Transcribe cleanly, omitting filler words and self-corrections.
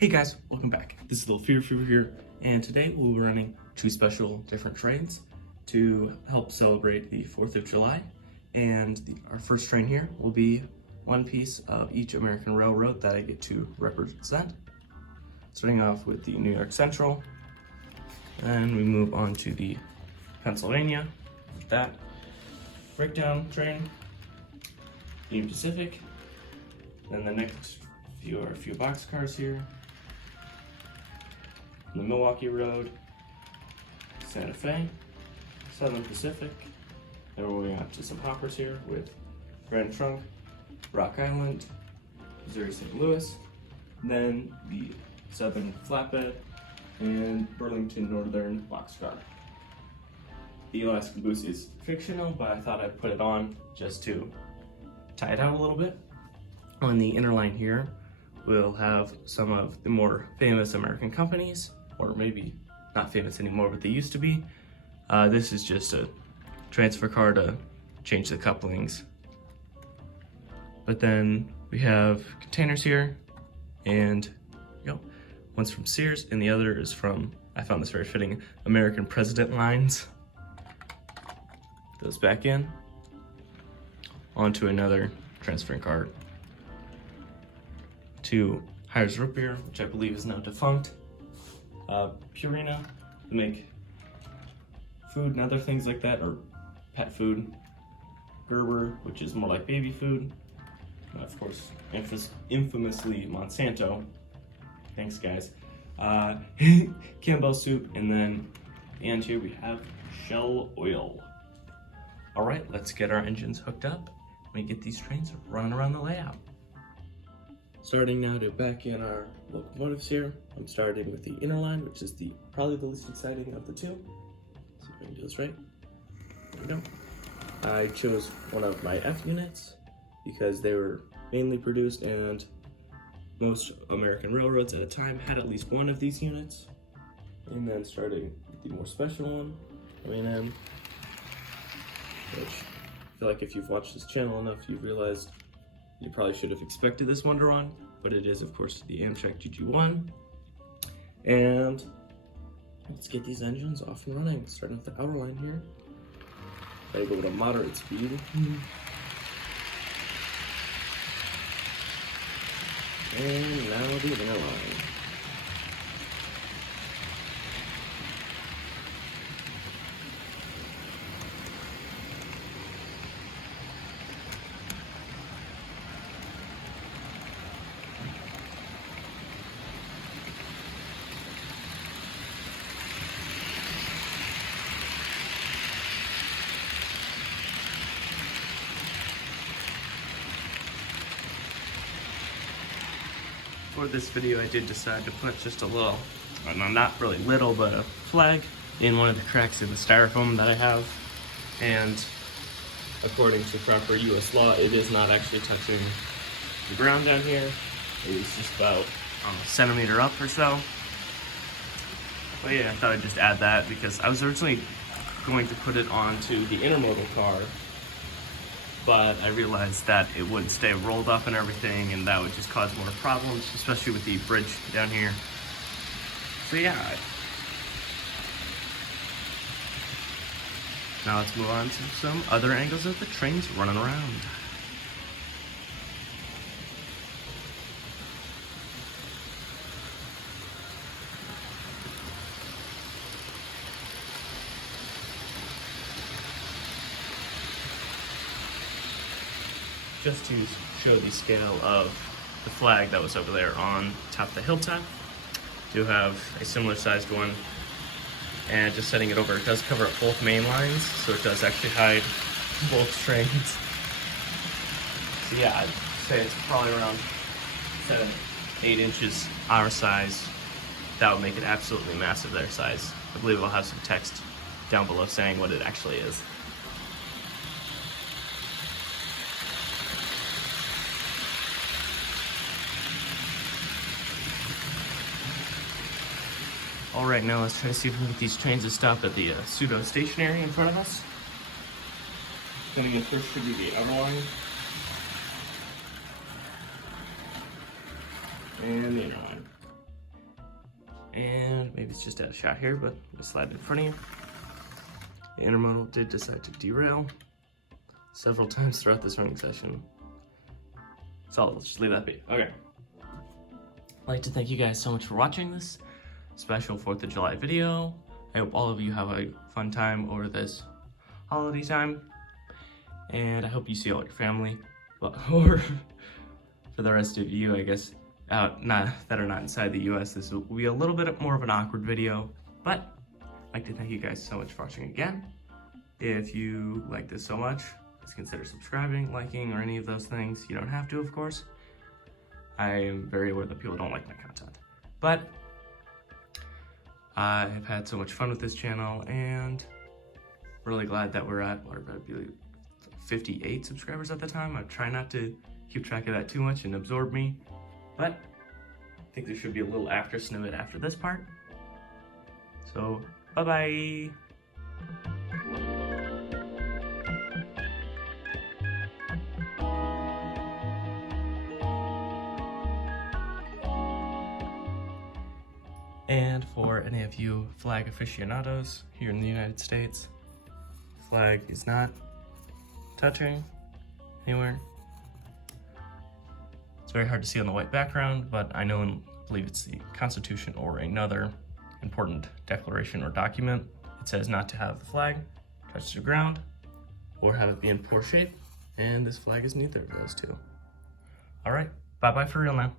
Hey guys, welcome back. This is Little Fear Fever here, and today we'll be running two special different trains to help celebrate the 4th of July. And our first train here will be one piece of each American railroad that I get to represent. Starting off with the New York Central, and we move on to the Pennsylvania, like that. Breakdown train, Union Pacific. Then the next few are a few boxcars here. The Milwaukee Road, Santa Fe, Southern Pacific. Then we're moving on to some hoppers here with Grand Trunk, Rock Island, Missouri St. Louis, then the Southern Flatbed, and Burlington Northern Boxcar. The Alaska Boost is fictional, but I thought I'd put it on just to tie it out a little bit. On the inner line here, we'll have some of the more famous American companies, or maybe not famous anymore, but they used to be. This is just a transfer car to change the couplings. But then we have containers here, and one's from Sears, and the other is from, I found this very fitting, American President lines. Those back in, onto another transferring cart to Hires Root Beer, which I believe is now defunct. Purina, to make food and other things like that, or pet food. Gerber, which is more like baby food. And of course, infamously Monsanto. Thanks, guys. Campbell Soup, and then at the end here we have Shell Oil. All right, let's get our engines hooked up and get these trains running around the layout. Starting now to back in our locomotives here. I'm starting with the inner line, which is probably the least exciting of the two. Let's see if I can do this right. There we go. I chose one of my F units because they were mainly produced, and most American railroads at a time had at least one of these units. And then starting with the more special one, M&M, which I feel like if you've watched this channel enough, you've realized you probably should have expected this one to run, but it is, of course, the Amtrak GG1. And let's get these engines off and running. Starting with the outer line here. Gotta go at a moderate speed. And now the inner line. For this video, I did decide to put just a little, not really little, but a flag in one of the cracks in the styrofoam that I have. And according to proper US law, it is not actually touching the ground down here. It is just about a centimeter up or so. But yeah, I thought I'd just add that because I was originally going to put it onto the intermodal car, but I realized that it wouldn't stay rolled up and everything, and that would just cause more problems, especially with the bridge down here. So yeah. Now let's move on to some other angles of the trains running around. Just to show the scale of the flag that was over there on top of the hilltop, do have a similar sized one, and just setting it over, it does cover up both main lines, so it does actually hide both trains. So yeah, I'd say it's probably around 7-8 inches our size. That would make it absolutely massive, their size. I believe I'll have some text down below saying what it actually is. All right, now let's try to see if we can get these trains to stop at the pseudo stationary in front of us. Going in first should be the outer line. And the inner line. And maybe it's just out of shot here, but I'm slide it in front of you. The intermodal did decide to derail several times throughout this running session. So let's just leave that be. Okay. I'd like to thank you guys so much for watching this special 4th of July video. I hope all of you have a fun time over this holiday time. And I hope you see all your family. Well, or for the rest of you, I guess, that are not inside the US, this will be a little bit more of an awkward video. But I'd like to thank you guys so much for watching again. If you like this so much, please consider subscribing, liking, or any of those things. You don't have to, of course. I am very aware that people don't like my content. But I have had so much fun with this channel, and really glad that we're at, what, about 58 subscribers at the time. I try not to keep track of that too much and absorb me, but I think there should be a little after snippet after this part. So, bye-bye. And for any of you flag aficionados here in the United States, the flag is not touching anywhere. It's very hard to see on the white background, but I know and believe it's the Constitution or another important declaration or document. It says not to have the flag touch the ground or have it be in poor shape, and this flag is neither of those two. All right, bye-bye for real now.